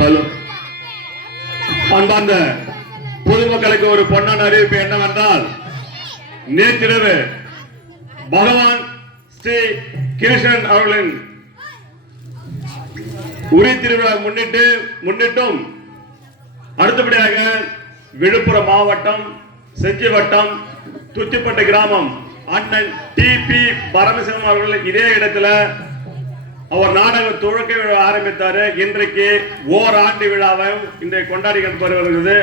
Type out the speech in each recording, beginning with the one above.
Hello, அன்பார்ந்த பொதுமக்களுக்கு ஒரு பொன்னான அறிவிப்பு என்னவென்றால், நேற்றிரவு பகவான் ஸ்ரீ கிருஷ்ணன் அவர்களின் உரி திருவிழா முன்னிட்டும் அடுத்தபடியாக விழுப்புரம் மாவட்டம் செஞ்சி வட்டம் துத்திப்பட்டு கிராமம் அண்ணன் டி.பி. பரமசிவம் அவர்கள் இதே இடத்துல அவர் நாடக துவக்க விழா ஆரம்பித்தாரு. இன்றைக்கு ஓராண்டு விழாவை இன்றைக்கு கொண்டாடி வருகிறது.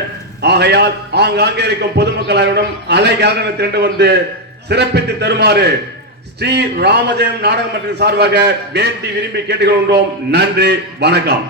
ஆகையால் ஆங்காங்கே இருக்கும் பொதுமக்களிடம் அலைகாரண திரண்டு வந்து சிறப்பித்து தருமாறு ஸ்ரீ ராமஜெயம் நாடக மன்றத்தின் சார்பாக வேண்டி விரும்பி கேட்டுக்கொண்டோம். நன்றி, வணக்கம்.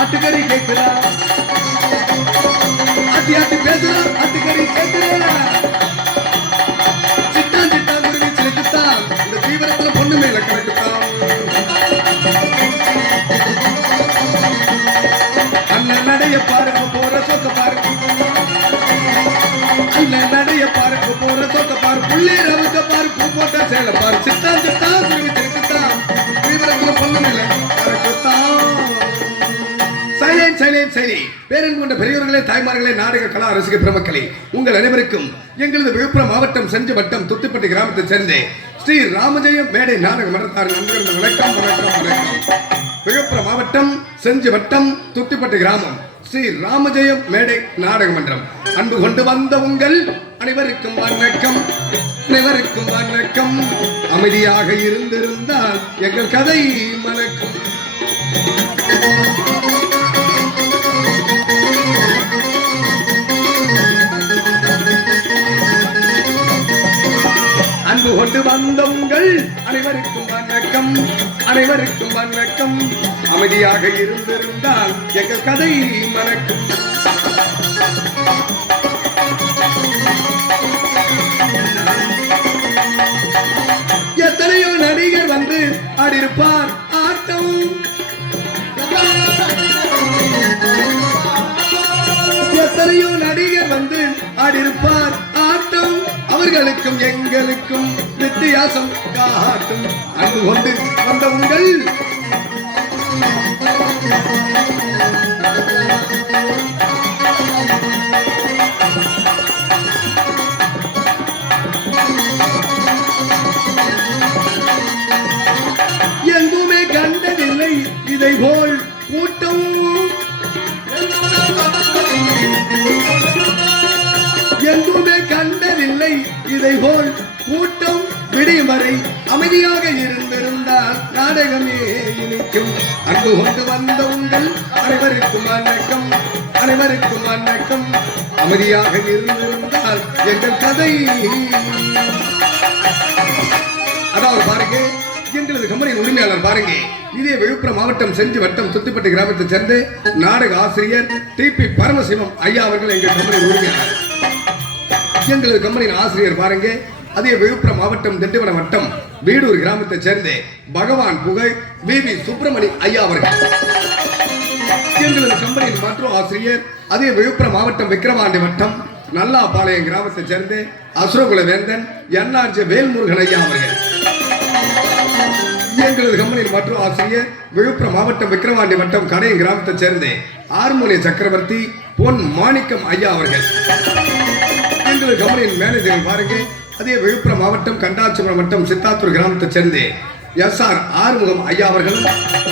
அட்டுக்கறி கேட்கிறா, அட்டி அட்டி பேசுறா, அட்டுக்கறி கேட்கிறா. சிட்டான் சிட்டான் குருவி சிரிக்குத்தான், இந்த தீவிரத்துல பொண்ணு மேல கிடக்குத்தான். அண்ணன் நடைய பாரு, போற சொக்க பாரு, அண்ணன் நடைய பாரு, போற சொக்க பாரு, புள்ளி ரவுக்க பாரு, பூ போட்ட சேலை பாரு. சிட்டான் சிட்டான் குருவி சிரிக்குத்தான், தீவிரத்துல பொண்ணு மேல கிடக்குத்தான். Silent silent silent. நன்றி. பேரன்பு கொண்ட பெரியவர்களே, தாய்மார்களே, நாடக கலா ரசிக பெருமக்களே, உங்கள் அனைவருக்கும் எங்களது விழுப்புரம் மாவட்டம் செஞ்சி வட்டம் துத்திப்பட்டி கிராமத்தைச் சேர்ந்த ஸ்ரீ ராமஜெயம் மேடை நாடக மன்றத்தார் நண்பர்கள் வணக்கம் வணக்கம் வணக்கம். விழுப்புரம் மாவட்டம் செஞ்சி வட்டம் துத்திப்பட்டி கிராமம் ஸ்ரீ ராமஜெயம் மேடை நாடக மன்றம் அன்பு கொண்டு வந்த உங்கள் அனைவருக்கும் வணக்கம், அனைவருக்கும் வணக்கம். அமைதியாக இருந்திருந்தால் எங்கள் கதை மணக்கும். அன்பு கொண்டு வந்த உங்கள் அனைவருக்கும் வணக்கம், அனைவருக்கும் வணக்கம். அமைதியாக இருந்திருந்தால் எங்கள் கதை மணக்கும். எத்தனையோ நடிகர் வந்து ஆடிருப்பார் ஆட்டம், எத்தனையோ நடிகர் வந்து ஆடிருப்பார் ஆட்டம். அவர்களுக்கும் எங்களுக்கும் வித்தியாசம் காட்டும். அன்பு கொண்டு வந்த உங்கள் எங்குமே கண்டதில்லை இதை போல் கூட்டம், எங்குமே கண்டதில்லை இதை போல் கூட்டம். விடியும் வரை அமைதியாக இருந்திருந்தால் நாடகமே இனிக்கும். அன்பு கொண்டு வந்த உங்கள் அனைவருக்கும் வணக்கம், அனைவருக்கும் வணக்கம். அமைதியாக இருந்திருந்தால் எங்கள் கதை. அதாவது பாருங்க, எங்களது கம்பெனியின் உரிமையாளர் பாருங்க, இதே விழுப்புரம் மாவட்டம் செஞ்சி வட்டம் துத்திப்பட்டி கிராமத்தை சேர்ந்த நாடக ஆசிரியர் டிபி பரமசிவம் ஐயா அவர்கள் எங்கள் கம்பெனியின் உரிமையாளர். எங்களது கம்பெனியின் ஆசிரியர் பாருங்க, அதே விழுப்புரம் மாவட்டம் திண்டிவனம் வட்டம் வீடூர் கிராமத்தை சேர்ந்த பகவான் புகழ் விவி சுப்பிரமணி ஐயா அவர்கள். எங்களது கம்பெனியின் மற்றொரு ஆசிரியர் அதே விழுப்புரம் மாவட்டம் விக்கிரவாண்டி வட்டம் நல்லாபாளையம் கிராமத்தை சேர்ந்த அசுரகுல வேந்தன் என்ஆர்ஜே வேல்முருகன் ஐயா அவர்கள். எங்களது கம்பெனியின் மற்றொரு ஆசிரியர் விழுப்புரம் மாவட்டம் விக்கிரவாண்டி வட்டம் கடையம் கிராமத்தை சேர்ந்த ஹார்மோனிய சக்கரவர்த்தி பொன் மாணிக்கம் ஐயா அவர்கள். எங்களது கம்பெனியின் மேனேஜர் பாருங்க, அதே விழுப்புரம் மாவட்டம் கண்டாச்சிபுரம் வட்டம் சித்தாத்தூர் கிராமத்தை சேர்ந்த SR ஆறுமுகம் ஐயா அவர்களும்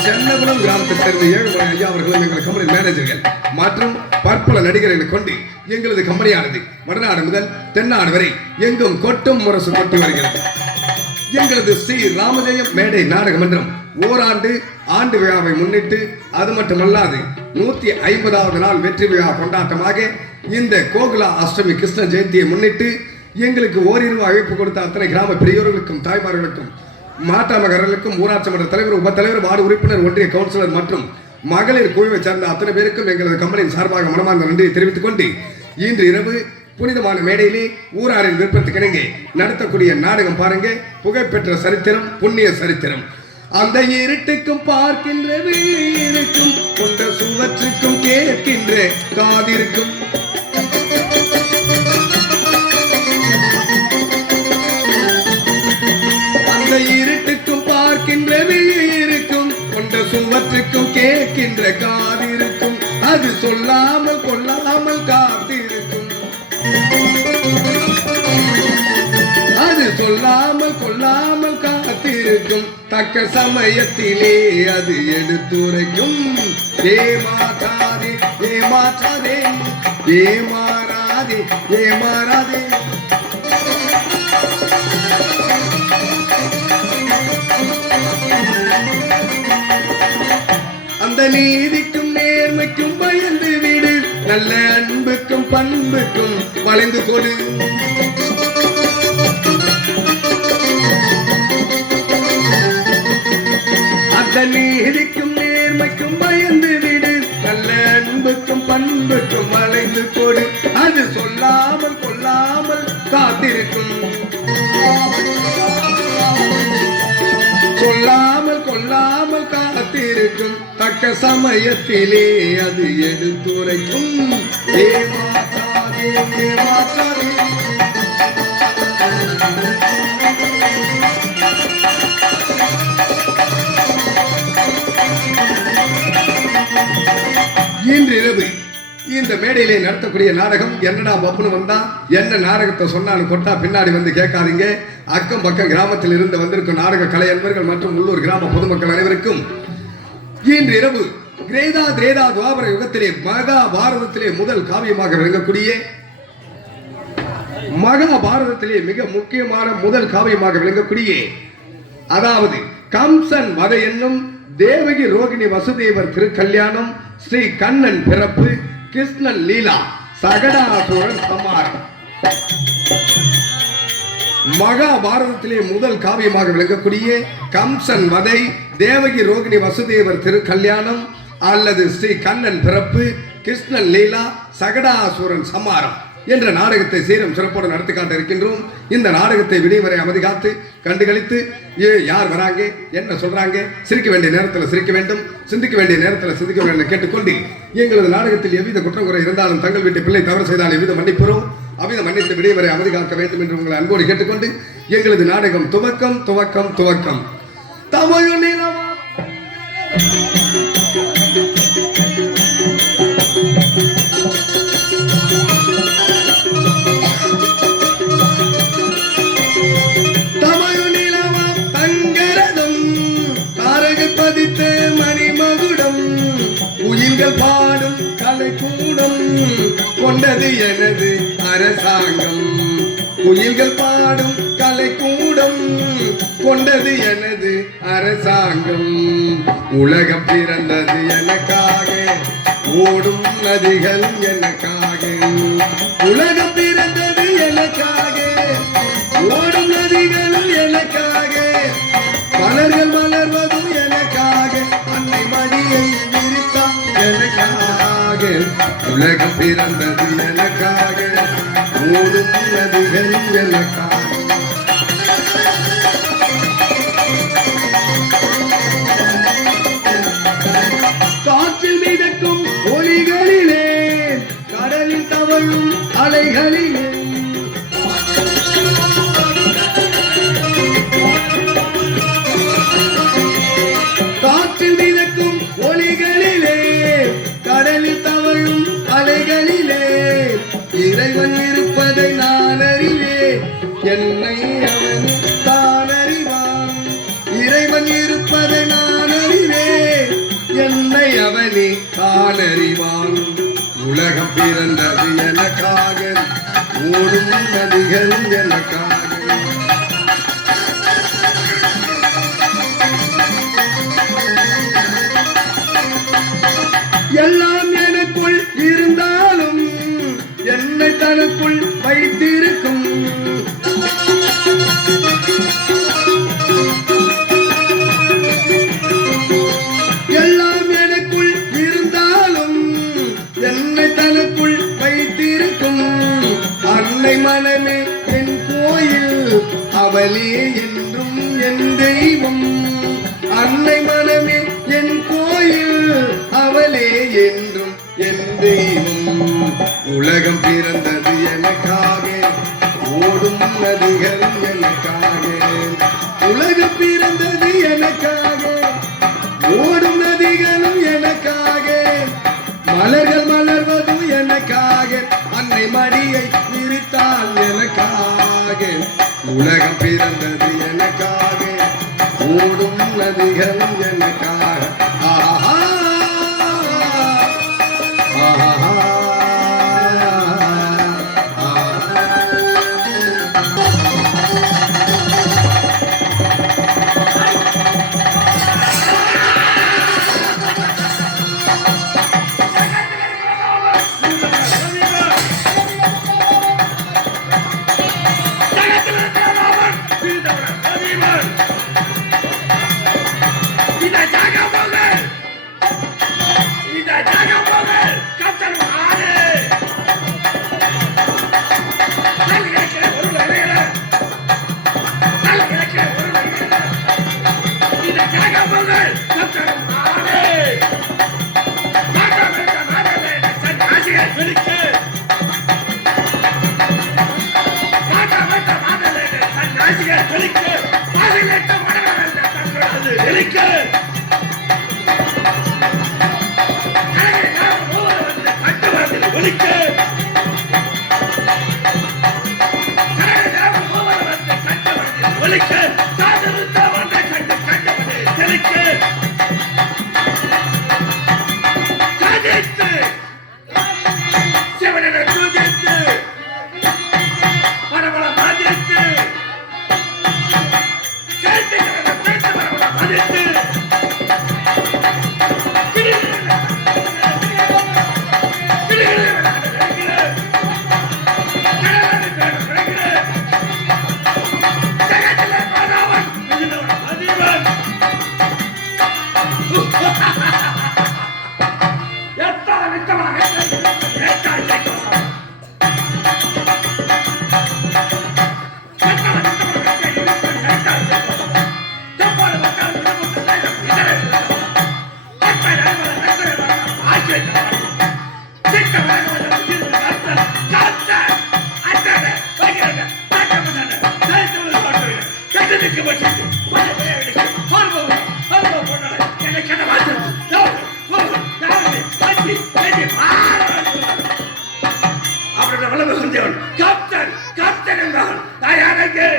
சென்னகுளம் கிராமத்தை சேர்ந்த ஏழுமலை ஐயா அவர்களும் எங்கள் கம்பெனி மேனேஜர்கள் மற்றும் பற்பல நடிகர்களை கொண்டு எங்களது கம்பெனியானது வடநாடு முதல் தென்னாடு வரை எங்கும் கொட்டும் முரசு கொட்டி வருகிறது. எங்களது ஸ்ரீ ராமஜெயம் மேடை நாடக மன்றம் ஓராண்டு ஆண்டு விழாவை முன்னிட்டு அது மட்டுமல்லாது 150வது நாள் வெற்றி விழா கொண்டாட்டமாக இந்த கோகுலா அஷ்டமி கிருஷ்ண ஜெயந்தியை முன்னிட்டு எங்களுக்கு ஓரிரு அழைப்பு கொடுத்த அத்தனை கிராம பெரியோர்களுக்கும் தாய்மார்களுக்கும் மாட்டாமகர்களுக்கும் ஊராட்சி மன்ற தலைவர் உபத்தலைவர் வார்டு உறுப்பினர் ஒன்றிய கவுன்சிலர் மற்றும் மகளிர் குழுவை சேர்ந்த அத்தனை பேருக்கும் எங்களது கம்பெனியின் சார்பாக மனமார்ந்த நன்றியை தெரிவித்துக் கொண்டு இன்று இரவு புனிதமான மேடையிலே ஊராரின் விருப்பத்துக்கு இணங்க நடத்தக்கூடிய நாடகம் பாருங்க, புகழ்பெற்ற சரித்திரம், புண்ணிய சரித்திரம். அந்த இருட்டுக்கும் பார்க்கின்ற வீருக்கும் கொண்ட சுவற்றுக்கும் கேட்கின்ற காதிருக்கும், அந்த இருட்டுக்கும் பார்க்கின்ற வீருக்கும் கொண்ட சுவற்றுக்கும் கேட்கின்ற காதிருக்கும். அது சொல்லாமல் கொள்ளாமல் காத்திருக்கும், அது சொல்லாமல் கொள்ளாமல் காத்திருக்கும். தக்க சமயத்திலே அது எடுத்துரைக்கும். ஏமாற்றாதே ஏமாற்றாதே ஏமாறாதே ஏமாறாதே. அந்த நீதிக்கும் நேர்மைக்கும் பயந்து விடு, நல்ல அன்புக்கும் பண்புக்கும் வளைந்து கொடு. அந்த நீதிக்கும் நேர்மைக்கும் பயந்து விடு, நல்ல அன்புக்கும் பண்புக்கும் வளைந்து கொடு. அது சொல்லாமல் கொள்ளாமல் காத்திருக்கும், சொல்லாமல் கொள்ளாமல் காத்திருக்கும். தக்க சமயத்திலே அது எடுத்துரைக்கும். ஏமாற்றாதே ஏமாற்றாதே. இன்றிரவு இந்த மேடையிலே நடத்தக்கூடிய நாடகம் என்னடா பப்புனு வந்தா என்ன நாடகத்தை சொன்னான்னு கொட்டா பின்னாடி வந்து கேட்காதீங்க. அக்கம் பக்கம் கிராமத்தில் இருந்து வந்திருக்கும் நாடக கலை அன்பர்கள் மற்றும் உள்ளூர் கிராம பொதுமக்கள் அனைவருக்கும் இன்று இரவு கிரேதா திரேதா துவாபர யுகத்திலே மகாபாரதத்திலே முதல் காவியமாக விளங்கக்கூடிய மகாபாரதத்திலே மிக முக்கியமான முதல் காவியமாக விளங்கக்கூடிய அதாவது கம்சன் வதை என்னும் தேவகி ரோகிணி வசுதேவர் திருக்கல்யாணம், ஸ்ரீ கண்ணன் பிறப்பு, கிருஷ்ணன் லீலா, சகடாசுரன் சம்ஹாரம் மகாபாரதத்திலே முதல் காவியமாக விளங்கக்கூடிய கம்சன் வதை, தேவகி ரோகிணி வசுதேவர் திருக்கல்யாணம் அல்லது ஸ்ரீ கண்ணன் பிறப்பு, கிருஷ்ணன் லீலா, சகடாசுரன் சம்ஹாரம் என்ற நாடகத்தை சீரம் சிறப்போடு நடத்தி காட்ட இருக்கின்றோம். இந்த நாடகத்தை விடிவரை அமைதி காத்து கண்டுகளித்து யார் வராங்க என்ன சொல்றாங்க, சிரிக்க வேண்டிய நேரத்தில் சிரிக்க வேண்டும், சிந்திக்க வேண்டிய நேரத்தில் சிந்திக்க வேண்டும் கேட்டுக்கொண்டு எங்களது நாடகத்தில் எவ்வித குற்றம் குறை இருந்தாலும் தங்கள் வீட்டு பிள்ளை தவறு செய்தால் எவ்வித மன்னிப்புறோம் அவ்வித மன்னித்து விடிவரை அமைதி காக்க வேண்டும் என்று உங்களை அன்போடு கேட்டுக்கொண்டு எங்களது நாடகம் துவக்கம் துவக்கம் துவக்கம். தமிழ் நிலவா பாடும் கலை கூடம் கொண்டது எனது அரசாங்கம். குயில்கள் பாடும் கலை கூடம் கொண்டது எனது அரசாங்கம். உலகம் பிறந்தது எனக்காக, ஓடும் நதிகள் எனக்காக. உலகம் பிறந்தது எனக்காக, ஓடும் நதிகள் எனக்காக. மலர்கள் மலர்வதும் எனக்காக, அன்னை மடியை எனக்காக. உலகம் பிறந்தது எனக்காக, ஓடும் நதிகள் எனக்காக. காற்றில் மிதக்கும் ஒளிகளிலே, கடலில் தவழும் அலைகளிலே, காற்றில் மிதக்கும் ஒளிகளிலே, கடலில் தவழும் அலைகளிலே இறைவன் இருப்பதை நான் அறிவேன், என்னை அவன் தான் அறிவான். இறைவன் இருப்பதை நான் அறிவேன், என்னை அவனே தான் அறிவான். உலகம் பிறந்தது எனக்காக, ஓடும் நதிகள் எனக்காக. எல்லாம் எனக்குள் இருந்தாலும் என்னை தனக்குள் வைத்திருக்கும். எல்லாம் எனக்குள் இருந்தாலும் என்னை தனக்குள் வைத்திருக்கும். அன்னை மனமே என் கோயில், அவளே என்றும் என் தெய்வம். அன்னை மனமே என் கோயில், அவளே என்றும் என் தெய்வம். உலகம் பிறந்தது எனக்காக, ஓடும் நதிகள் எனக்காக. உலகம் பிறந்தது எனக்காக, ஓடும் நதிகளும் எனக்காக. மலர்கள் மலர்வதும் எனக்காக, அன்னை மடியை விரித்தால் எனக்காக. உலகம் பிறந்தது எனக்காக, ஓடும் நதிகளும் எனக்காக. ஆஹா ஆஹா கட்டு ஒலிக்க ஒலிக்க காதலித்த வந்த கண்டு கண்டபடி தெளிக்க கதித்து சிவனனை தூதித்து பரபர மதித்து கேட்டு பேச பரபர மதித்து Captain! Captain என்றான் தயாரங்கே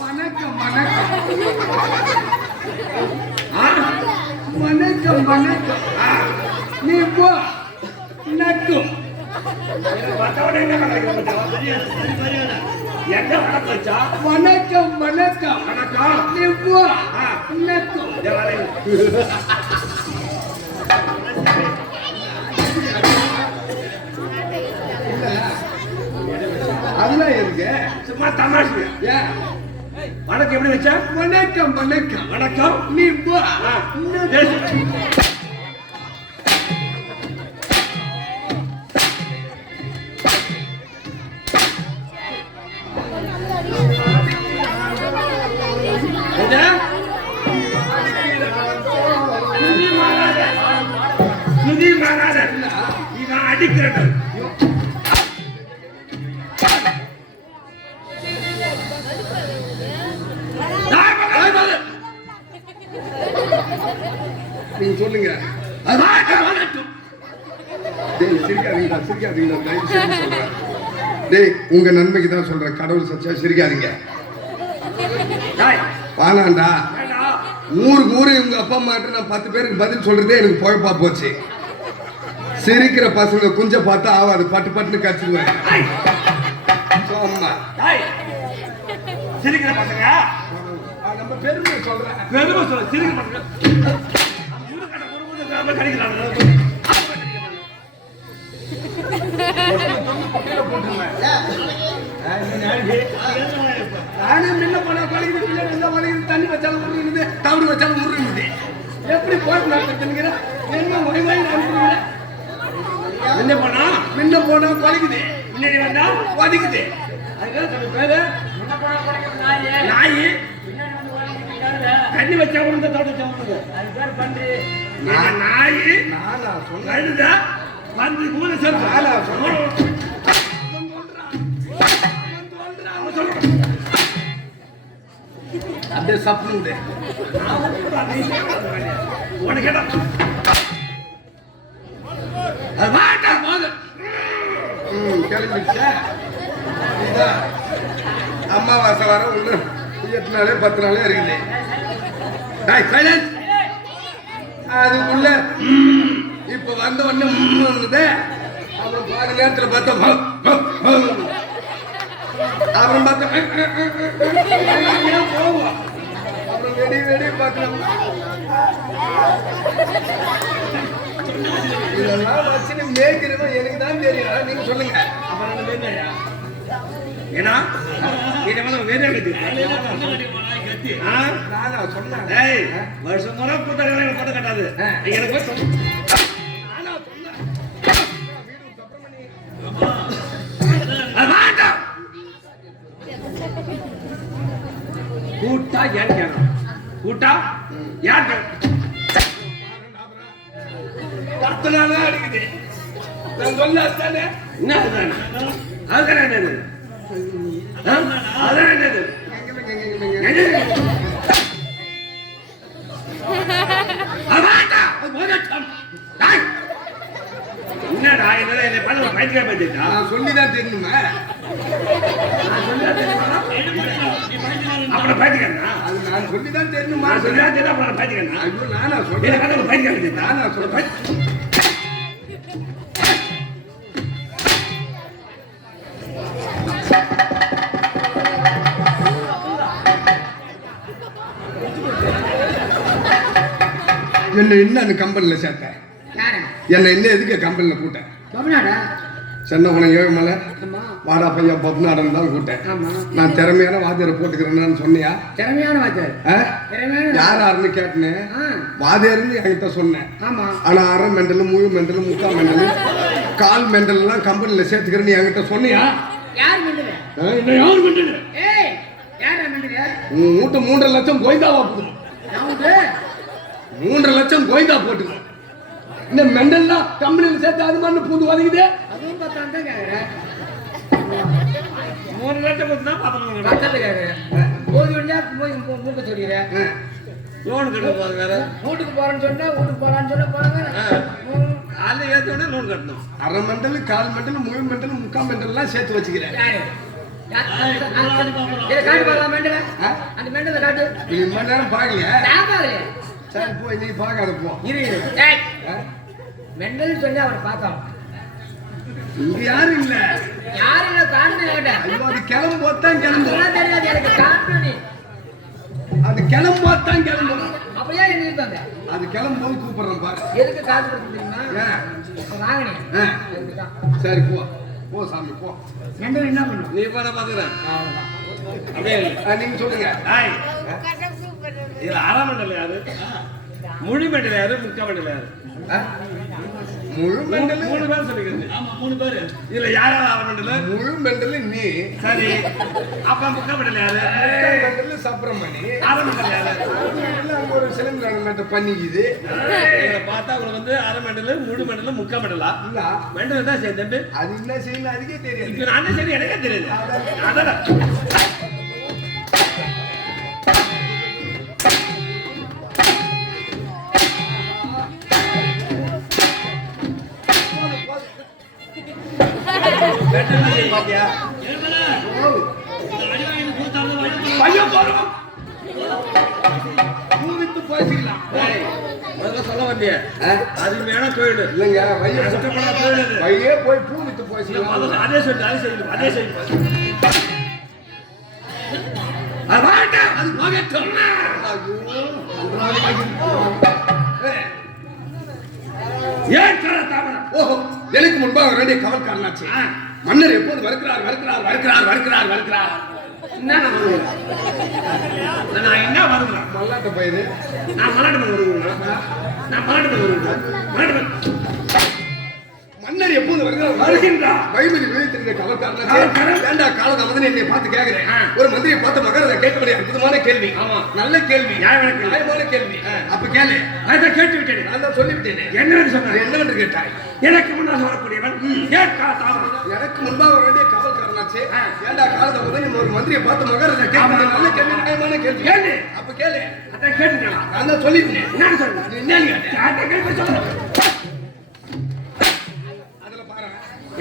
வணக்கம் வணக்கம் நீ போ நக்கும் வணக்கம் வணக்கம் நீ போ நக்கும் அதெல்லாம் இருக்கு சும்மா தமாஷு வணக்கம் எப்படி வச்சா வணக்கம் வணக்கம் வணக்கம் நீ போ இவன் அடிக்கிறது நீங்க சொல்லுங்க சிரிக்காதீங்களா சிரிக்காதீங்களா தயவு செய்து சொல்றேன் டேய் உங்க நன்மைக்கு தான் சொல்றேன் கடவுள் சச்சா சிரிக்காதீங்க வானாண்டா ஊருக்கு ஊரு உங்க அப்பா அம்மாட்ட நான் 10 பேருக்கு பதில் சொல்றதே எனக்கு பொழப்பா போச்சு சிரிக்கிற பசங்க குஞ்ச பார்த்தா ஆவாது பட்டு பட்டுன்னு கடிச்சிடுவேன் சிரிக்கிற பசங்க நம்ம பெருமை சொல்றேன் பெருமை சொல்ல சிரிக்கிற பசங்க நானே முன்ன போனா பழகுது பிள்ளை நல்லா பழகுது தண்ணி வச்சாலும் முருகுது தவிடு வச்சாலும் முருகுது எப்படி போய் நடத்துங்கிறேன் என்ன மொழிவாய் நடத்துறீங்க முன்ன போனா பழகுது முன்னாடி வந்தா ஒதுக்குது பேரு நாய் தண்ணி வச்சா கூட தோட்ட சாப்பிடுது நாய் நானா சொல்றேன் கழுதா வந்து ஊரை சேர்த்து நானா சொல்றேன் அப்படியே சப்புண்டு உனக்கு கேட்டா அது வாட்டா போது கிளம்பிடுச்சா அம்மாவாசை வர ஒன்று 8 நாளே 10 நாளே இருக்குது அதுக்குள்ள இப்ப வந்த உடனே அப்புறம் பாதி நேரத்துல பார்த்தா அப்புறம் பார்த்தா போவோம் அப்புறம் வெடி பார்க்கலாம் இதெல்லாம் வச்சுன்னு மேய்க்கிறதும் எனக்கு தான் தெரியும் நீங்க சொல்லுங்க ஏன்னா வருஷம் முறை புத்தகங்களை போட்டு கட்டாது எனக்கு ஏன் கேட்கணும் கூட்டா யார் பத்து நாளா அடிக்குது நான் சொல்ல தானே என்ன அதுதானே அதுதானே என்னது அதுதானே என்னது என்னடா என்னடா என்னை பண்ண பைத்தியம் பண்ணிட்டா நான் சொல்லிதான் தெரியணுமே அப்புறம் பைத்தியக்காரனா அது நான் சொல்லிதான் தெரியணுமா நான் சொல்லிதான் தெரியல அப்புறம் பைத்தியக்காரனா ஐயோ நானா சொல்றேன் என்ன கதை பைத்தியம் பண்ணிட்டா நான் சொல்றேன் என்ன என்ன கம்பெனில சேர்த்தேன் என்ன என்ன எதுக்கு கம்பெனில கூட்டேன் சென்னை உனக்கு ஏழுமலை வாடா பையன் பத்நாடன் தான் கூட்டேன் நான் திறமையான வாத்தியாரை போட்டுக்கிறேன்னு சொன்னியா திறமையான வாத்தியார் யாருன்னு கேட்டேன் வாத்தியாருன்னு என்கிட்ட சொன்னேன் ஆனா அரை மெண்டல் முழு மெண்டல் முக்கால் மெண்டல் கால் மெண்டல் எல்லாம் கம்பெனில சேர்த்துக்கிறேன்னு என்கிட்ட சொன்னியா யார் மெண்டல் என்ன யார் மெண்டல் ஏய் யாரா மெண்டல் உன் மூட்டை 3.5 லட்சம் கோய்தாவா போதும் 3.5 லட்சம் கோய்தா போட்டுக்கோ இந்த மெண்டல்லாம் கம்பெனியில சேர்த்து அது மாதிரி பூந்து வதக்குது அதுவும் பார்த்தான் தான் கேட்குறேன் 3 லட்சம் கொடுத்தா பார்த்தோம் பக்கத்துல கேட்குறேன் போய் வேண்டியா போய் மூக்க சொல்லிடுறேன் லோன் கட்ட போது வேற வீட்டுக்கு போறேன்னு சொன்னா வீட்டுக்கு போறான்னு சொன்னா போறாங்க காலையில் ஏற்றோடனே லோன் கட்டணும் அரை மெண்டல் கால் மெண்டல் முழு மெண்டல் முக்கால் மெண்டல்லாம் சேர்த்து வச்சுக்கிறேன் யாரு காட்டு பார்க்கலாம் மெண்டல அந்த மெண்டலை காட்டு நீ மணி நேரம் பார்க்கலையா நான் பார்க்கலையா சரி போய் நீ பார்க்காத போ இரு மெண்டல் சொல்லி அவரை பார்த்தோம் இங்க யாரும் இல்ல யாரும் இல்ல காட்டு கேட்டேன் ஐயோ அது கிளம்பு போத்தான் கிளம்பும் அதெல்லாம் தெரியாது எனக்கு காட்டு நீ அது கிளம்பு போத்தான் கிளம்பும் அப்படியே என்ன இருக்காங்க அது கிளம்பு போது கூப்பிடுறேன் பாரு எதுக்கு காசு கொடுத்து தெரியுமா வாங்கினேன் சரி போ போ சாமி போ மெண்டல் என்ன பண்ணும் நீ போன பார்த்துக்கிறேன் அப்படியே நீங்க சொல்லுங்க இது அரை மண்டல் யாரு முழு மண்டல் யாரு முக்கால் மண்டல் யாரு முழு மெண்டல் 3 பேர் சொல்லிக்கிறது ஆமா 3 பேர் இதுல யாராவது அரை மண்டல் முழு மெண்டல் நீ சரி அப்ப முக்கால் மண்டல் யாரு மெண்டல் சப்ரமணி அரை மண்டல் யாரு அங்க ஒரு சிலிண்டர் பண்ணிக்குது இதை பார்த்தா உங்களுக்கு வந்து அரை மண்டல் முழு மண்டல் முக்கால் மண்டலா இல்ல மண்டல் தான் சேர்ந்து அது என்ன செய்யணும் அதுக்கே தெரியாது இப்ப நான் சரி எனக்கே தெரியுது அதான் பாத்தியா பையன் போறோம் பூவித்து பேசிக்கலாம் சொல்ல வந்திய அருமையான தொழில் இல்லைங்க கஷ்டப்பட தொழில் பையே போய் பூ வித்து பேசிக்கலாம் அதே சொல்லு அதே செய்யணும் அதே செய்யணும் அது போகட்டும் ஏன் தாமரம் ஓஹோ எனக்கு முன்பாக வேண்டிய கவல்காரனாச்சு மன்னர் எப்போது வருகிறார் வருகிறார் வருகிறார் வருகிறார் வருகிறார் நான் என்ன வருகிறேன் மல்லாட்ட பயிரு நான் மலாட்டு வருகிறேன் நான் மலாட்டு வருகிறேன் மன்னர் எப்போது வருகிறார் வருகின்றார் வைமதி விழித்திருந்த கவல்காரனாச்சு வேண்டா காலதாமதன் என்னை பார்த்து கேட்கிறேன் ஒரு மந்திரியை பார்த்து மகர கேட்கக்கூடிய அற்புதமான கேள்வி ஆமா நல்ல கேள்வி நியாயமான கேள்வி அப்ப கேளு அதை கேட்டு விட்டேன் நான் தான் சொல்லிவிட்டேன் என்னன்னு சொன்னேன் என்னவென்று கேட்டாய் எனக்கு முன்னால் வரக்கூடியவன் எனக்கு முன்பாக வேண்டிய காவல்காரனாச்சு ஏண்டா காலதாமதன் ஒரு மந்திரியை பார்த்து மகர கேட்கக்கூடிய நல்ல கேள்வி நியாயமான கேள்வி கேளு அப்ப கேளு அதை கேட்டுக்கலாம் நான் தான் சொல்லிவிட்டேன் என்ன சொல்றேன் என்ன கேள்வி சொல்றேன்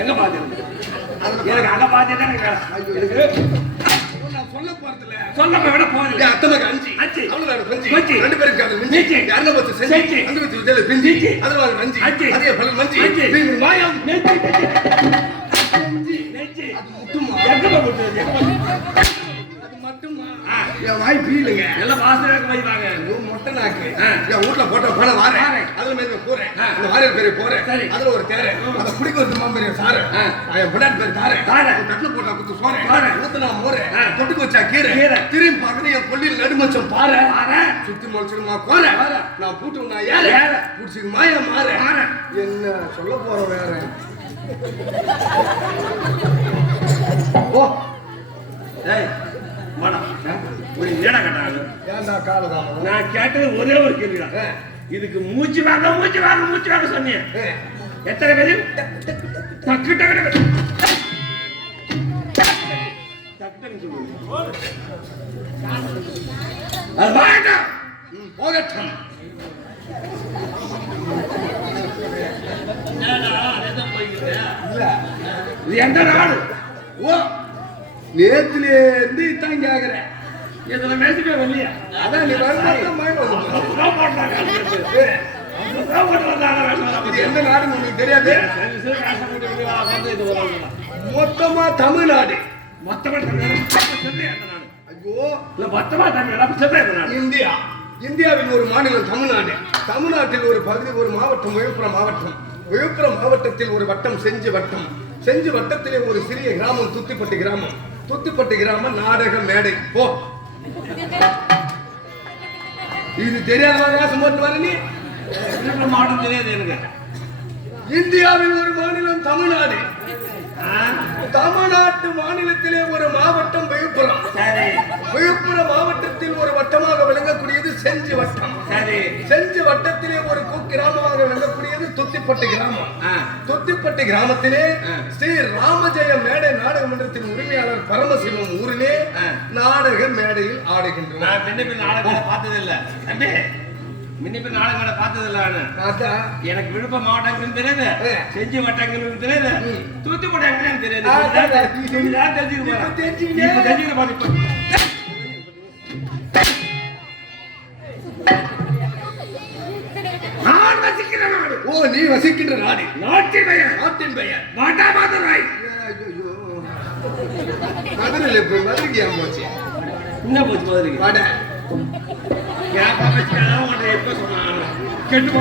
எங்க பாத்துருக்கு எனக்கு அங்க பாத்துதான் நான் சொல்ல போறதுல சொல்ல விட போகல அத்தனைக்கு அஞ்சு அஞ்சு அவ்வளவு பஞ்சு. பஞ்சு 2 பேருக்கு அது மிஞ்சி மிஞ்சி. யாரன பத்து செஞ்சு. செஞ்சு அந்த பத்து விதல பிஞ்சி மிஞ்சி. அதுல மஞ்சி அஞ்சு. அதே பல மஞ்சி அஞ்சு. நீங்க மாயம் நெஞ்சு அது முட்டுமா எங்க போட்டு அது மட்டுமா என் வாய் பீலுங்க எல்லாம் வாசனைக்கு வைவாங்க ஐயோ மொட்டை நாக்கு என் வீட்ல போட்ட பணம் வாரேன் அதுல மேல போறேன் இந்த வாரியல் பேரு போறேன் சரி. அதுல ஒரு தேரை அத குடிக்க ஒரு மாம்பரிய சாரு என் பொண்டாட்டி பேரு தாரே தட்டுல போட்டா குத்து சோறேன் ஊத்துனா மோரே தொட்டுக்கு வச்சா கீரை திரும்பி பார்க்கணும் என் கொல்லியில் நடுமச்சம் பாரு சுத்தி முளைச்சிருமா கோரை நான் பூட்டு நான் ஏற புடிச்சிக்கு மாய மாற என்ன சொல்ல போற வேற ஓ வாடா ஒரு நேடா கட்டாங்க ஏன்டா காலதாமதம்? நான் கேட்டது ஒரே ஒரு கேள்விதான். இதுக்கு மூச்சு வாங்க சொன்னேன். எத்தனை பேரு டக்கு டக்கு டக்கு டக்குன்னு சொல்லுங்க. அது வாங்கட்டும். போகட்டும். இல்ல, இது எந்த நாடு? ஓ, நேத்துல இருந்து இதான் கேக்குறேன். இதுல மேசிக்கோ இல்லையா? அதான் நீ வரணும் மைண்ட் வந்து. இது எந்த நாடுன்னு உங்களுக்கு தெரியாது? மொத்தமா தமிழ்நாடு. ஐயோ, இந்தியா. இந்தியாவில் ஒரு மாநிலம் தமிழ்நாடு. தமிழ்நாட்டில் ஒரு பகுதி, ஒரு மாவட்டம் விழுப்புரம் மாவட்டம். விழுப்புரம் மாவட்டத்தில் ஒரு வட்டம் செஞ்சி வட்டம். செஞ்சி வட்டத்திலே ஒரு சிறிய கிராமம் துத்திப்பட்டி கிராமம். துத்திப்பட்டி கிராமம் நாடக மேடை. போ, இது தெரியாத சுமத்து வர நீ. மாவட்டம் தெரியாது எனக்கு. இந்தியாவில் ஒரு மாநிலம் தமிழ்நாடு. தமிழ்நாட்டு மாநிலத்திலே ஒரு மாவட்டம் விழுப்புரம். சரி. விழுப்புரம் மாவட்டத்தில் ஒரு வட்டமாக விளங்கக்கூடியது செஞ்சி வட்டம். சரி. செஞ்சி வட்டத்திலே ஒரு குக்கிராமமாக விளங்கக்கூடியது துத்திப்பட்டி கிராமம். துத்திப்பட்டி கிராமத்திலே ஸ்ரீ ராமஜெய மேடை நாடக மன்றத்தின் உரிமையாளர் பரமசிவம் ஊரிலே நாடக மேடையில் ஆடுகின்றனர். நான் பின்ன நாடகங்களை பார்த்தது இல்ல தம்பி. முன்னிப்பின் நாடகங்களை பார்த்தது இல்ல. எனக்கு விழுப்புரம் மாவட்டங்களும் தெரியாது, செஞ்சி வட்டங்களும் தெரியாது, தூத்துக்குடி அங்கேயும் தெரியாது. நான் வசிக்கிற நாடு. ஓ, நீ வசிக்கின்ற நாடு. நாட்டின் பெயர். நாட்டின் பெயர் மதுரை. மதுரையில் போய் மதுரைக்கு ஏன் போச்சு? என்ன போச்சு மதுரைக்கு? வட எப்ப சொன்னாங்க கெட்டு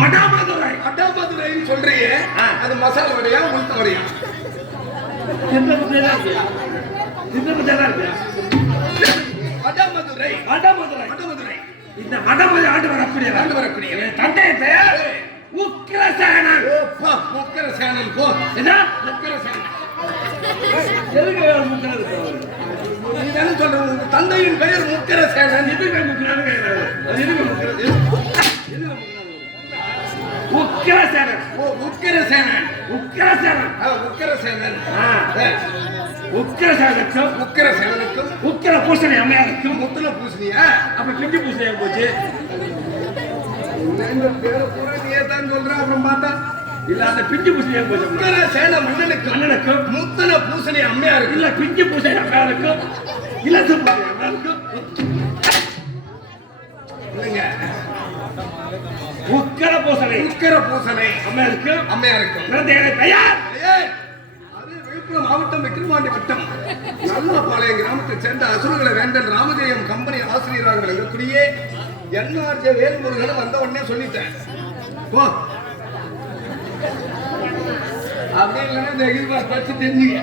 அடாமதுரை. அடாமதுரைன்னு சொல்றியே, அது மசாலா வடையா உளுத்த வடையா? அடாமதுரை. அடாமதுரை. அடாமதுரை. இந்த அடாமதுரை ஆண்டு வரக்கூடிய தந்தை பெயர் உக்கிரசேனன். ஓப்பா, உக்கிரசேனன். போ, என்ன உக்கிரசேனன்? எதுக்கு முக்கிரம்? நீ தானே சொல்ற, உங்க தந்தையின் பெயர் முக்கிரசேனன். எதுக்கு முக்கிரம்? உக்கிரசேனன். ஓ, உக்கிரசேனன். உக்கிரசேனன். உக்கிரசேனன். உக்கிரசேனனுக்கும் உக்கிரசேனனுக்கும் உக்கிர பூசணி அம்மையாருக்கும் முத்தல பூசணியா? அப்ப பிஞ்சு பூசணி போச்சு. இந்த பேரை பூரா நீயே தான் சொல்ற. அப்புறம் பார்த்தா இல்ல, அந்த பிஞ்சு பூசணி போச்சு. உக்கிரசேன மன்னனுக்கும் முத்தல பூசணி அம்மையாருக்கும். இல்ல, பிஞ்சு பூசணி அம்மையாருக்கும் இலசு பூசணி அம்மையாருக்கும். இல்லைங்க, உக்கிர பூசணி அம்மையாருக்கும் அம்மையாருக்கும் பெயர். அது விழுப்புரம் மாவட்டம் விக்கிரவாண்டி வட்டம் நல்லபாளையம் கிராமத்தை சேர்ந்த அசுரங்களை வேண்டன் ராமஜெயம் கம்பெனி ஆசிரியராக விளங்கக்கூடிய என்ஆர்ஜே வேல்முருகன் வந்த உடனே சொல்லிட்டேன். போ, அப்படி இல்லைன்னா இந்த எதிர்பார்ப்பு பற்றி தெரிஞ்சுக்க.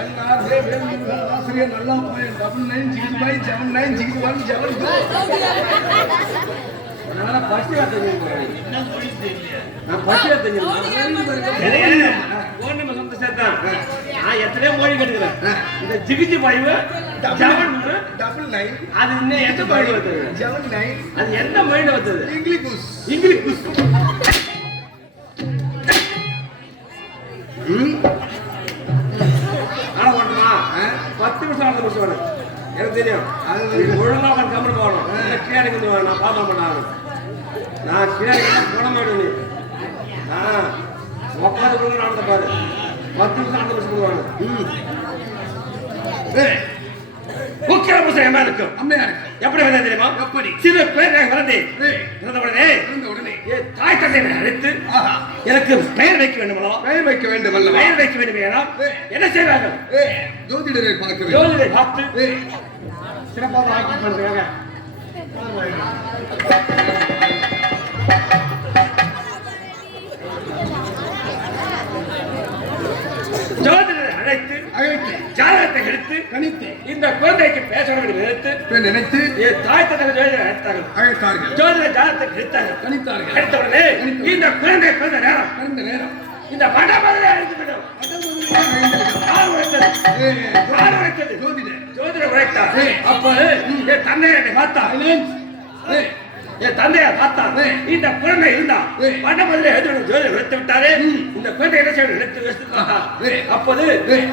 என்ஆர்ஜே வேல்முருகன் ஆசிரியர் நல்லாபாளையம் 9965799712. எத்தனையோ மொழி கட்டுக்கிறேன். இந்த ஜிகிஜி பாய்வு அது இன்னும் எந்த மொழியில வந்தது? அது எந்த மொழியில வந்தது? இங்கிலீஷ். ஆனா ஓட்டுமா 10 நிமிஷம் அடுத்த நிமிஷம் வேணும். எனக்கு தெரியும். அது ஒழுங்கா கம்பெனி போகணும். கீழே இருக்கு. நான் பாப்பா பண்ணாங்க. நான் கீழே போன மாட்டேன். உட்காந்து கொடுங்க நடந்த பாரு. 10 நிமிஷம் அடுத்த நிமிஷம் போடுவாங்க. முக்கிய பூசணி இருக்கும் அம்மையாருக்கும். எப்படி வந்தது தெரியுமா? எப்படி? சிறு பேர் பிறந்த உடனே தாய் தந்தையை அழைத்து எனக்கு பெயர் வைக்க வேண்டுமோ? பெயர் வைக்க வேண்டும் அல்ல? பெயர் வைக்க வேண்டும். என்ன செய்வார்கள்? ஜோதிடரை பார்க்க. ஜோதிடரை பார்த்து சிறப்பாக ஆக்கி பண்ணுறாங்க. ஜோதிடரை அழைத்து ஜாதகத்தை எடுத்து கணித்து இந்த குழந்தைக்கு பேச வேண்டும் நினைத்து தாய் தந்தை ஜோதிடரை அழைத்தார்கள். ஜோதிடர் ஜாதகத்தை எடுத்தார்கள். கணித்தார்கள். எடுத்த உடனே இந்த குழந்தை பிறந்த நேரம் இந்த வடமதுரை அழிந்துவிடும். யார் உரைத்தது? யார் உரைத்தது? ஜோதிடர் உரைத்தார். அப்போது என் தந்தையை பார்த்தா, என் தந்தையை பார்த்தா இந்த குழந்தை இருந்தா வடமதுரை ஜோதிடர் உரைத்து விட்டாரே, இந்த குழந்தை என்ன செய்ய எடுத்து வச்சு பார்த்தா, அப்போது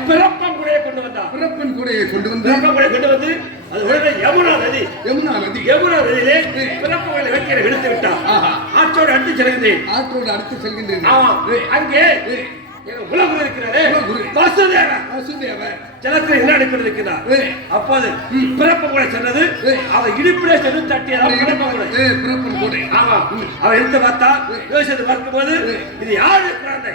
பிறப்பம் கூடையை கொண்டு வந்தார். பிறப்பன் கூடையை கொண்டு வந்து அது உடனே யமுனா நதி யமுனா நதியிலே பிறப்புகளை வைக்கிற விடுத்து விட்டார். ஆற்றோடு அடுத்து செல்கின்றேன். ஆமா, அங்கே உலகுரு இருக்கிறாரே வசுதேவர் ஜலத்தில் என்ன அனுப்பியிருக்கிறார். அப்போது பிறப்பு கூட சென்றது, அவர் இடுப்பிலே சென்று தட்டியதாக பிறப்பு கூட. ஆமா, அவர் எடுத்து பார்த்தா யோசித்து பார்க்கும்போது இது யாரு குழந்தை?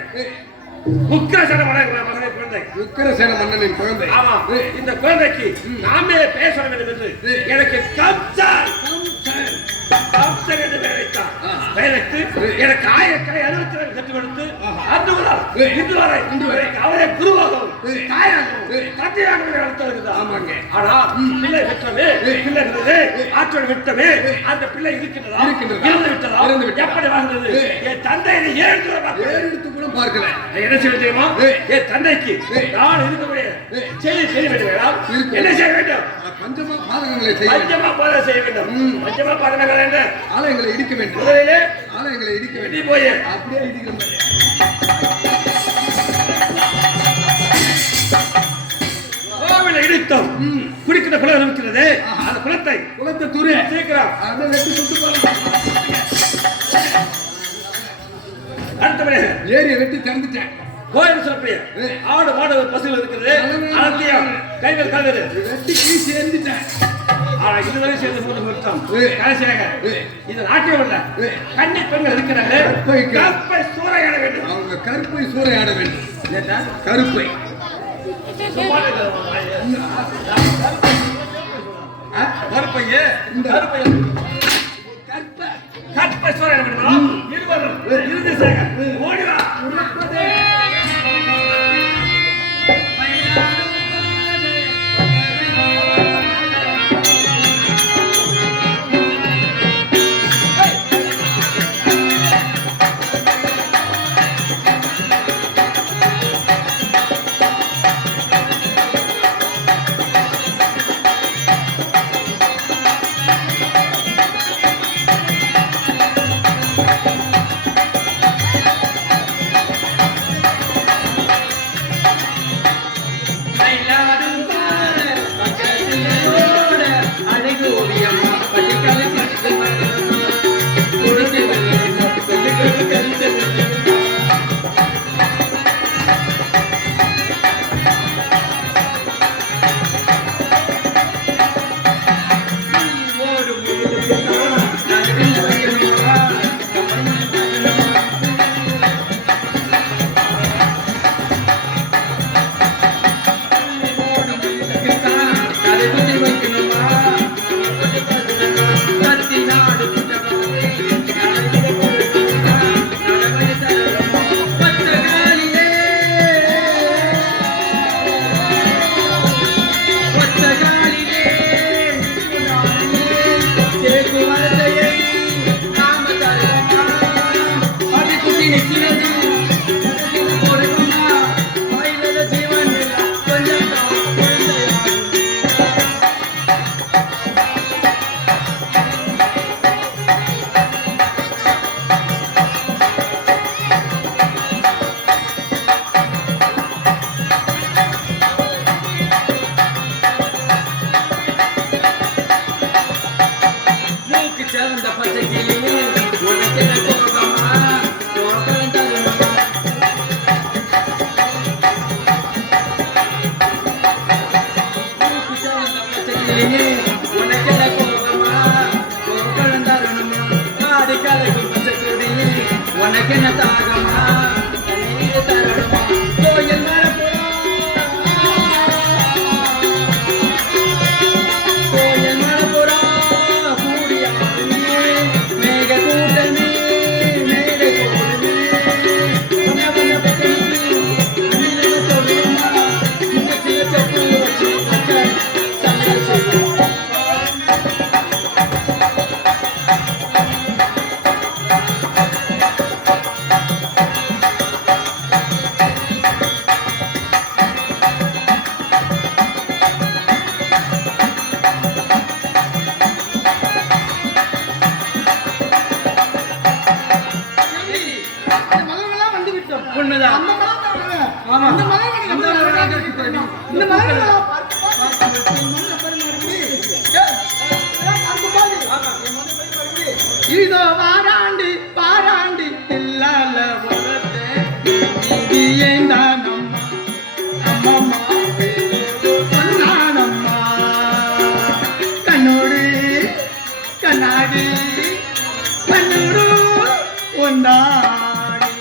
உக்கிரசேன மன்னனின் குழந்தை. ஆமா, இந்த குழந்தைக்கு நாமே பேச வேண்டும் என்று எனக்கு கம்சன் என்று பெயரைத்தார். பெயரைத்து எனக்கு 1062 கற்றுக் கொடுத்து இன்று வரை அவரை குருவாகவும் தாயாகவும் தந்தையாகவும் நடத்த வருகிறார். ஆமாங்க. ஆனா பிள்ளை விட்டமே, ஆற்றல் விட்டமே, அந்த பிள்ளை இருக்கின்றதா? இறந்து விட்டதா? எப்படி வாழ்ந்தது? என் தந்தை ஏழு கூட பார்க்கல. என்ன செய்ய தெரியுமா? என் தந்தைக்கு நான் இருக்கக்கூடிய செய்தி செய்ய வேண்டும். என்ன செய்ய வேண்டும்? பஞ்சமா பாதகங்களை செய்ய வேண்டும். பஞ்சமா பாதகங்கள் என்ன? ஆலயங்களை இடிக்க வேண்டும். முதலிலே ஆலயங்களை இடிக்க வேண்டும். போய் அப்படியே இடிக்கிறோம். கோவிலை இடித்தோம். குடிக்கிற குளம் இருக்கிறது, அந்த குளத்தை தூர சீக்கிரம் அதை வெட்டி சுட்டு போறோம். அடுத்தபடியாக ஏரியை வெட்டி திறந்துட்டேன். கோயில் சொல்றிய ஆடு மாடு பசுகள் இருக்கிறது, அனைத்தையும் கைகள் கால்வது வெட்டி கீசி எரிஞ்சிட்டேன். ஆனா இதுவரை சேர்ந்து போட்டு மொத்தம் கடைசியாக இது நாட்டியம் இல்ல, கன்னி பெண்கள் இருக்கிறாங்க. கற்பை சூறையாட வேண்டும். அவங்க கற்பை சூறையாட வேண்டும். கருப்பை கருப்பையே கற்பை சூறையாட வேண்டும். இருவரும் இறுதி செய்ய ஓடிவா. உண்மைதான். அந்த மலர் தான் வருது. ஆமா. இந்த மலர் அந்த வந்து மலர் நம்ம தான் இருக்கு. இந்த மலர் பார்த்து மண்ணை பாருங்க இருக்கு. அந்த மாதிரி இதோ வாராண்டி பாராண்டி இல்லால வரதே இது ஏண்டானம்மா அம்மம்மா சொன்னானம்மா கண்ணோடு கண்ணாடி கண்ணூரு ஒன்னாடி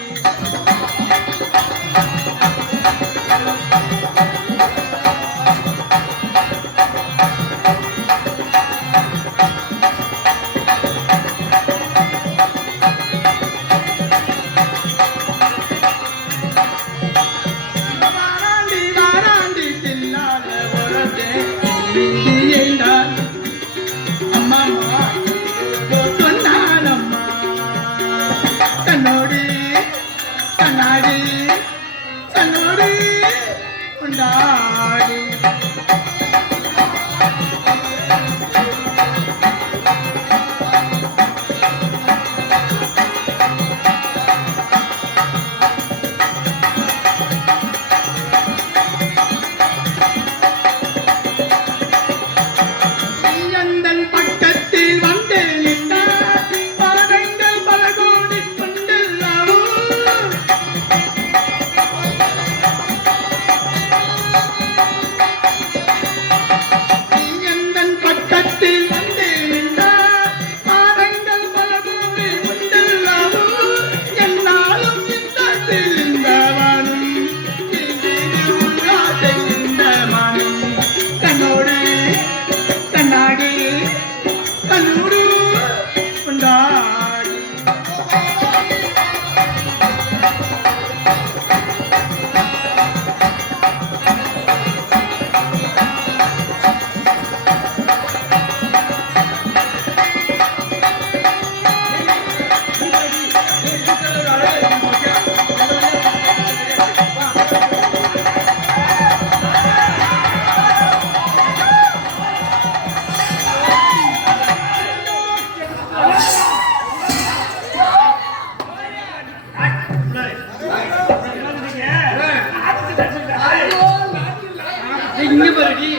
இங்க பாருடி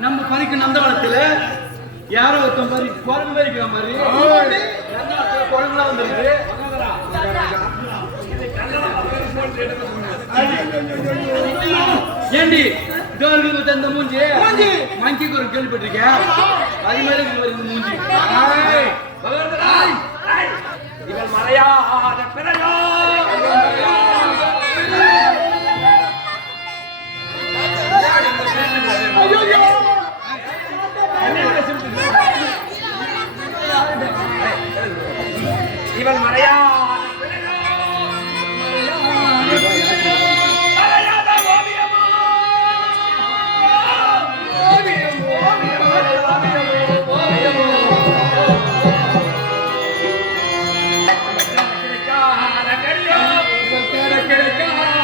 நம்ம பறிக்க நந்தவனத்துல யாரோ ஒருத்தன் மாதிரி குரங்கு மாதிரி இருக்கிற மாதிரி நந்தவனத்துல குரங்குலாம் வந்துருக்கு. ஏண்டி இதோருக்கு அந்த மூஞ்சி மங்கிக்கு ஒரு கேள்விப்பட்டிருக்கேன். அது மாதிரி இருக்கு மூஞ்சி. இவன் மறையாத பிறையோ இவன் மறையாத ஓவியமோ கிடைக்காத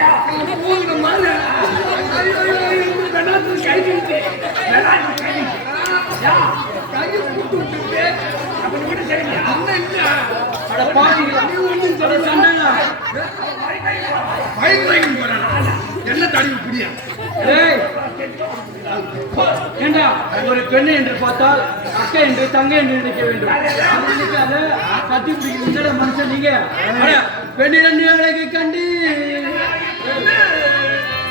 இல்லையா ஊதுன மாதிரி கையை கூட்டு விட்டுட்டு அப்படி கூட சரியா அண்ணன் இல்ல அட பாத்தீங்களா அட சண்டைங்க பயங்கரம் போறானா என்ன தடி புடியா ஏய் ஏண்டா ஒரு பெண்ணை என்று பார்த்தால் அக்கா என்று தங்கை என்று நினைக்க வேண்டும் அது நினைக்காத கட்டி பிடிக்கிற மனுஷன் நீங்க அட, பெண்ணிடம் அழகை கண்டு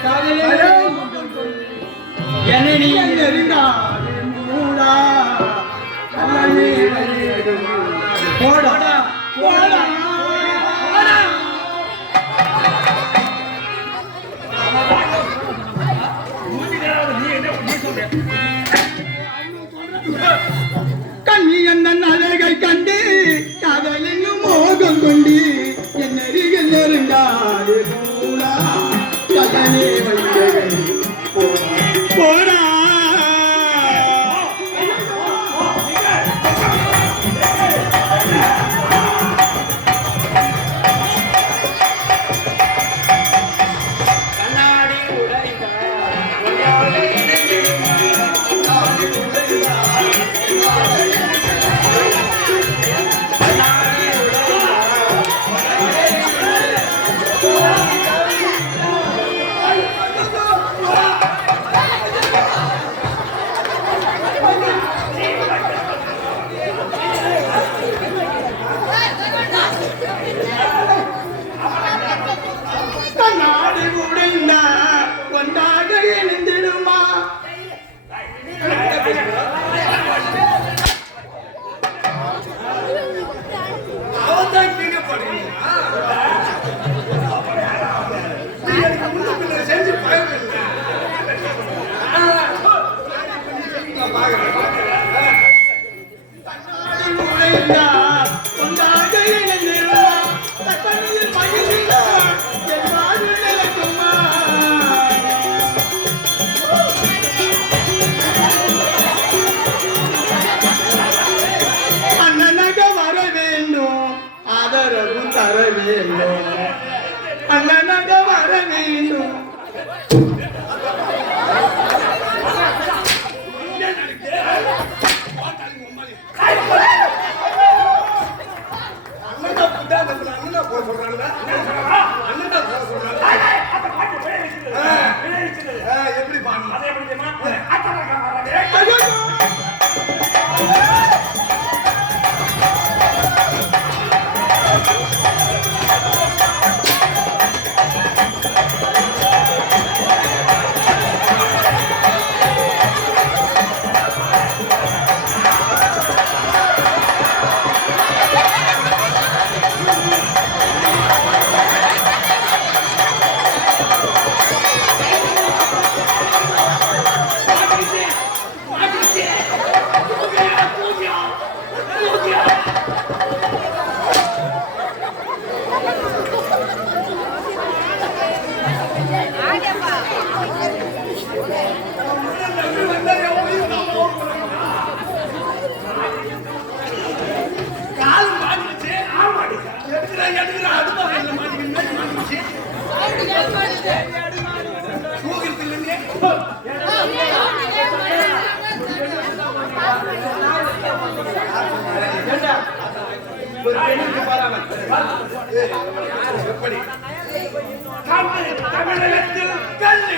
காதலே என்னை நீ நெறிந்தால் மூடா போடா போடா கண்ணி என்ன அழகை கண்டு காதலின் மோகம் கொண்டு என் அருகில் நெருங்காது போடா கதனே வைத்தவன் போடா கண்ணாடி உடைந்த கொண்டாக எழுந்திடுமா அவன்தான் கீழே போடுறீங்க நீ எனக்கு முன்ன பின்ன செஞ்சு பயன்படுத்த கொண்டாக எழுந்திடுமா கண்ணில் மகிழ்ந்தா என் வாழ்வு நிலைக்குமா அண்ணனாக வர வேண்டும் ஆதரவு தர வேண்டும் அண்ணனாக வர வேண்டும் அண்ணன் போக சொல்றாங்க அண்ணன் போக சொல்றாங்க எப்படி பாடணும் அதே எப்படி தெரியுமா? தமிழகத்தில் கல்வி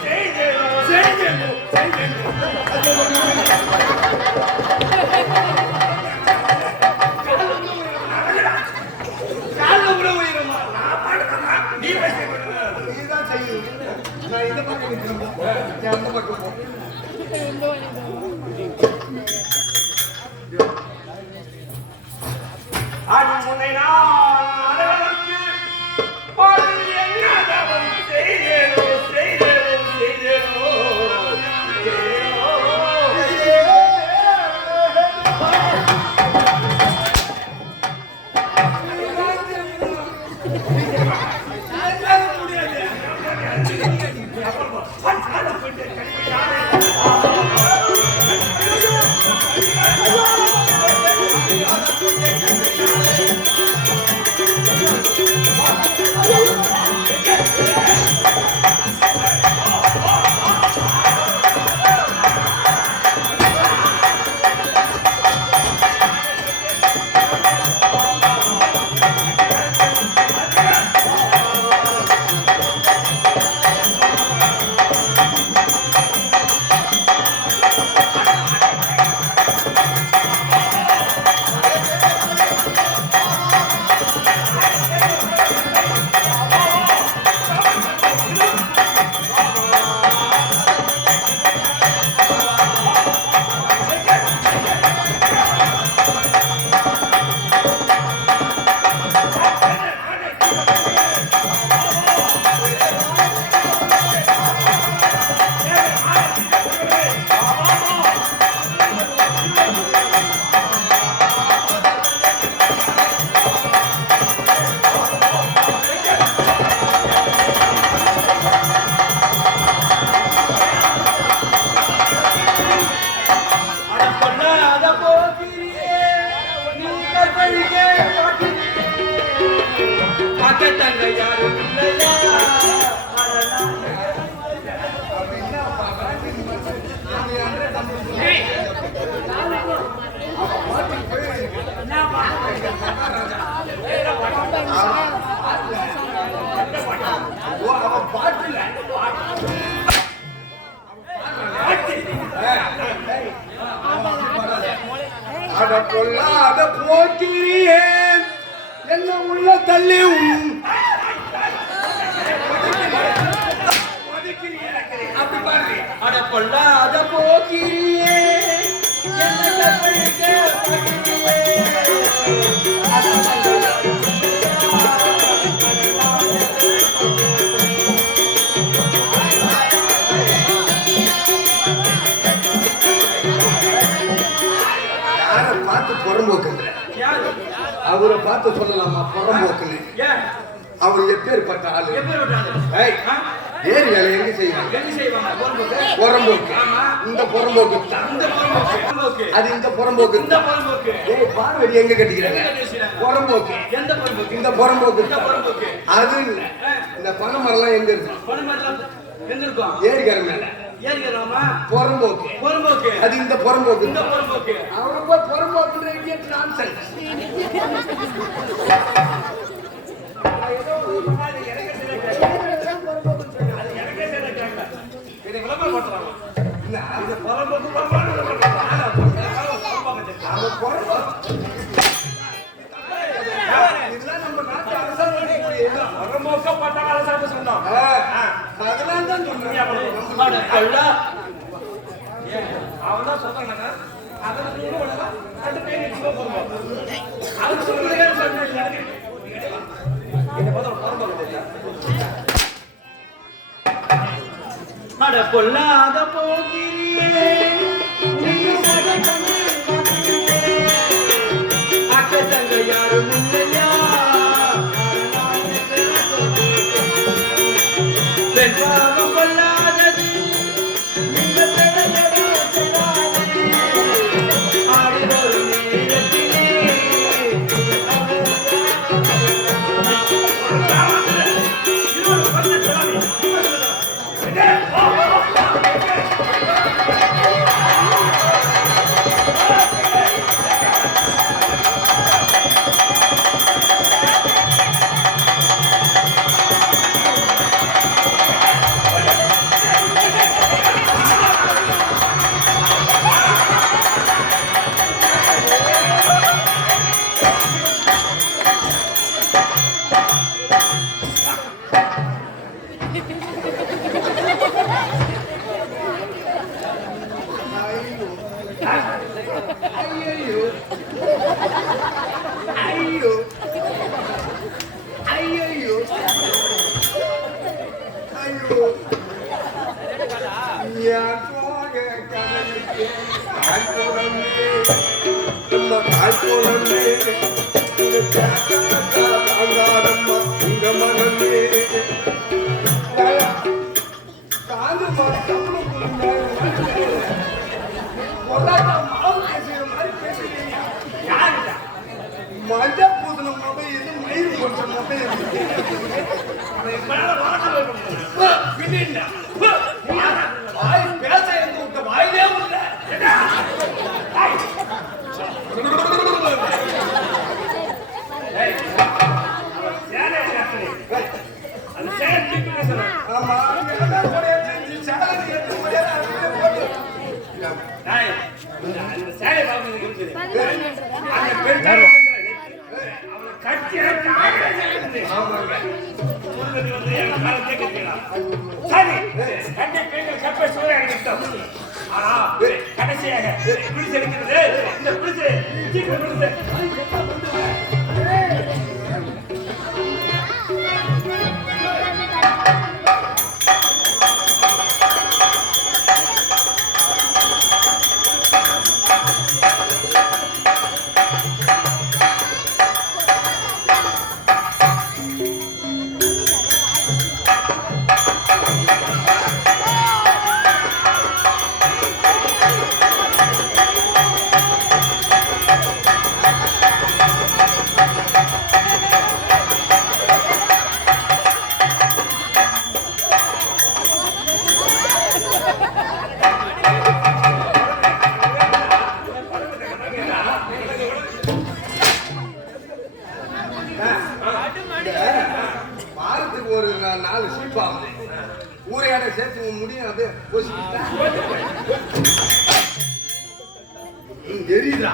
செய்தேன் கால்ல கூட உயிரமா நான் பாடுறேன்னா நீ பேசுறீங்க. நீதான் செய்யுது. நான் இந்த பக்கம் நிற்கிறேன். நீ அந்த பக்கம் போ. அது முன்னை நான் அனைவருக்கு பாடல் எண்ணாதவன் செய்தேனோ செய்தேனோ செய்தேனோ அட பொல்லாத போக்கிரியே என்ன உள்ள தள்ளி அப்படி பாருங்க. அட பொல்லாத போக்கிரியே என்ன கற்பழிக்க பார்க்கிறியே. யாரை பார்த்து புறம்போக்குங்க யாரு? அவரை பார்த்து சொல்லலாமா புறம்போக்குன்னு? ஏன்? அவர் எப்பேற்பட்ட ஆளு? எப்படி விட்டாங்க? ஏய், ஏரி வேலை எங்க செய்வாங்க? என்ன செய்வாங்க? பொறும்போக்கு. புறம்போக்கு. ஆமா. இந்த புறம்போக்கு தான். இந்த பொறும்போக்கு. பொறும்போக்கு. அது இந்த புறம்போக்கு இந்த தான். பொறும்போக்கு. ஏய், பார்வதி எங்க கட்டிக்கிறாங்க? எங்க கட்டிக்கிறாங்க? புறம்போக்கு. எந்த பொறும்போக்கு? இந்த புறம்போக்கு இந்த தான். பொறும்போக்கு. அது இல்ல. இந்த பனை மரம்லாம் எங்க இருக்கு? பொறுமெல்லாம் எங்க இருக்கும்? ஏரிக்கரை மேல. ஏறிக்கிறோமா? புறம்போக்கு. பொறும்போக்கு. அது இந்த புறம்போக்கு இந்த தான். பொறும்போக்கு. அவரை போய் புறம்போக்குன்ற idiot nonsense. இதை விளம்பரம் பண்றாங்க. என்ன? இது பரம்பொக்கு பரம்பொக்கு பண்றாங்க. அவன் புறம்போக்கு. இதெல்லாம் நம்ம நாட்டு அரசாங்கம் எல்லாம். பரம்பொக்க பட்டாங்க அரசாங்க சொன்னோம். அதெல்லாம் தான் சொல்றேன். அட கள்ளா. அவன் தான் சொல்றாங்க. அதனால நீங்க ஒண்ணா ரெண்டு பேர் நிச்சயமா போறோம். அது சொல்றதே சொல்றீங்க. இந்த பதம் பரம்பொக்கு தெரியா? அட பொல்லாத போக்கிரியே அக்க தங்க யாரும் இல்லையா வெண்பாவம் கொள்ளாதது இந்த பிறந்ததோ சொல்லாதது ஆடி ஒரு நேரத்திலே ஐயோ ஐயோ ஐயோ ஐயோ யார் போக கடலுக்கு கால் போடமே நம்ம கால் போடமே அங்காரம்மா உங்க மனமே காது மஞ்ச பூசண மொபைல் இது மயிர் போட்ட மொபைல் பேச இருந்து விட்ட வாயிலே உள்ள ஆமா கடைசியாக பிடிச்சிருக்கிறது இந்த பிடிச்சு வாரத்துக்கு ஒரு 4 சீப் ஆகுது ஊரையாட சேர்த்து முடியும் அது தெரியுதா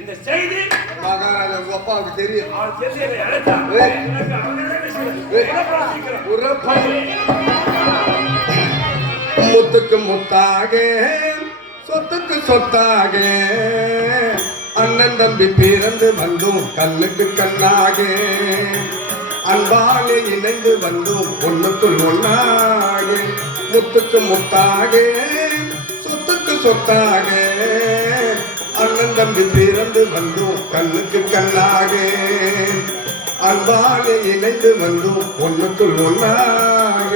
இந்த செய்தி மகாராஜா அப்பாவுக்கு தெரியும் முத்துக்கு முத்தாக சொத்துக்கு சொத்தாக அண்ணன் தம்பி பிறந்து வந்தோம் கண்ணுக்கு கண்ணாக அன்பாலே இணைந்து வந்தோம் ஒண்ணுக்குள் ஒன்னாக முத்துக்கு முத்தாக சொத்துக்கு சொத்தாக அண்ணன் தம்பி பிறந்து வந்தோம் கண்ணுக்கு கண்ணாக அன்பாலே இணைந்து வந்தோம் ஒண்ணுக்குள் ஒன்னாக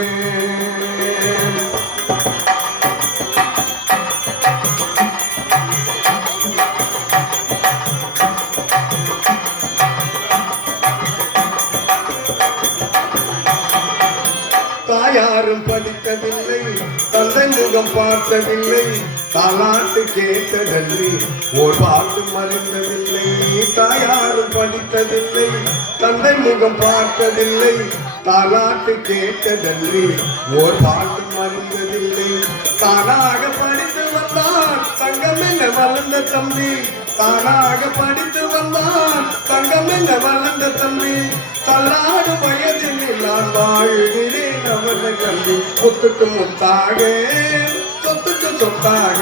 யாரும் படித்ததில்லை தந்தை முகம் பார்த்ததில்லை தாலாட்டு கேட்டதன்றி ஓர் பாட்டு மறைந்ததில்லை தாயாரும் படித்ததில்லை தந்தை முகம் பார்த்ததில்லை தாலாட்டு கேட்டதன்றி ஓர் பாட்டு மறைந்ததில்லை தானாக படித்து வந்தான் தங்கம் என்ன வளர்ந்த தம்பி தானாக படித்து வந்தான் தங்கம் என்ன வளர்ந்த தம்பி தள்ளாடு வயதில் நான் வாழ்கிறேன் அவனை கல்வி சொத்துக்கு முத்தாக சொத்துக்கு சொத்தாக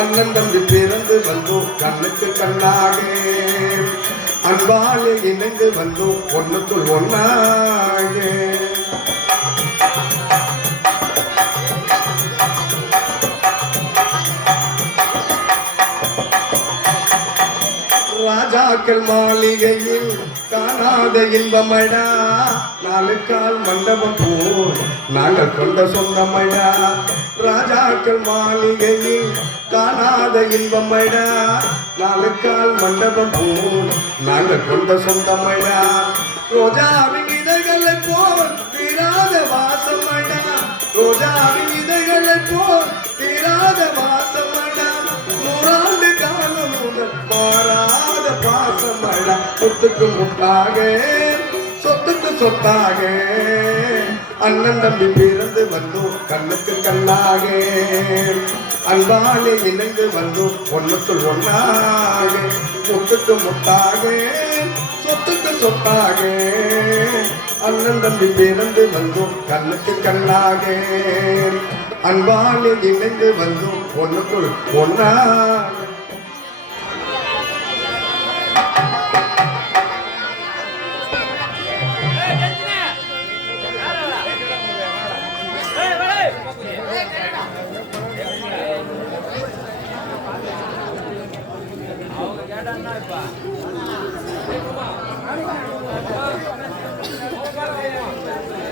அண்ணன் தம்பி பிறந்து வந்தோம் கண்ணுக்கு கண்ணாக அன்பாலே இணைந்து வந்தோம் ஒண்ணுக்குள் ஒன்னாக ராஜாக்கள் மாளிகையில் காணாத இன்பமடா 4 கால் மண்டபம் போல் நாங்கள் கொண்ட சொந்தமடா ராஜாக்கள் மாளிகையில் காணாத இன்பமடா 4 கால் மண்டபம் போல் நாங்கள் கொண்ட சொந்தமடா ரோஜாவின் இதழ்களை போல் தீராத வாசமடா ரோஜாவின் இதழ்களை போல் தீராத வாசமடா 100 ஆண்டு காலம் முதல் மாறாத பாசமடா சொத்துக்கு முத்தாக சொத்தாக அண்ணன் தம்பி பிறந்து வந்தோம் கண்ணுக்கு கண்ணாக அன்பாலே இணைந்து வந்தோம் ஒண்ணுக்குள் ஒன்னாக முத்துக்கு முத்தாக சொத்துக்கு சொத்தாக அண்ணன் தம்பி பிறந்து வந்தோம் கண்ணுக்கு கண்ணாக அன்பாலே இணைந்து வந்தோம் ஒண்ணுக்குள் ஒன்னாக.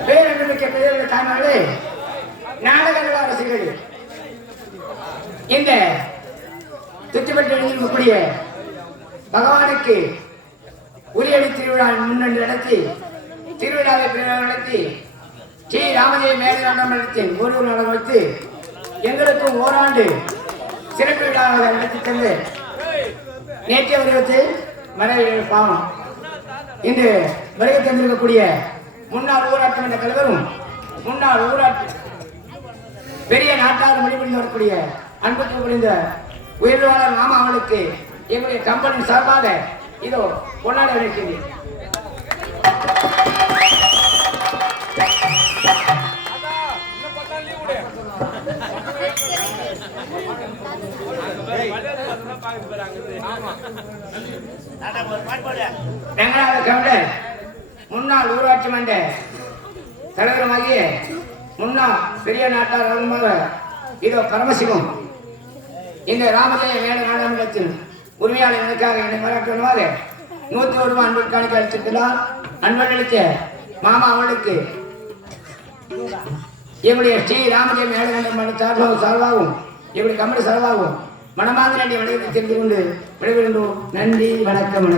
பேரன்புமிக்க பெரியவர்கள் தாய்மார்களே, நாடக ரசிகர்கள், இந்த சுற்றுப்பட்டு எழுந்திருக்கக்கூடிய பகவானுக்கு உரியடி திருவிழா முன்னென்று நடத்தி திருவிழாவை நடத்தி ஸ்ரீ ராமதேவி மேலநாட்டம் நடத்தி ஒரு நாடகம் வைத்து எங்களுக்கும் ஓராண்டு சிறப்பு விழாவை நடத்தி தந்து நேற்றைய வடிவத்து மனைவி பாவம் இன்று வருகை தந்திருக்கக்கூடிய முன்னாள் ஊராட்சி மன்ற தலைவரும் முன்னாள் ஊராட்சி பெரிய நாட்டார் மொழிபுரிந்து வரக்கூடிய அன்புக்கு புரிந்த உயிர்வாளர் மாமா அவர்களுக்கு எங்களுடைய கம்பெனி சார்பாக இதோ கொண்டாட இருக்கிறது. முன்னாள் ஊராட்சி மன்ற தலைவருமாகிய முன்னாள் பெரிய நாட்டார் அருள்மாக இதோ பரமசிவம் இந்த ராமதேவ மேல நாடாளுமன்றத்தின் உரிமையாளர் எனக்காக என்னை பாராட்டுவதாக 101 ரூபாய் அன்பு காணிக்கை அளித்திருக்கிறார். அன்பளித்த மாமா அவர்களுக்கு எங்களுடைய ஸ்ரீ ராமதேவ மேல சார்பாகவும் எங்களுடைய கம்பெனி சார்பாகவும் மனமார்ந்த நன்றி வணக்கத்தை தெரிந்து கொண்டு விடைபெறுகின்றோம். நன்றி, வணக்கம்.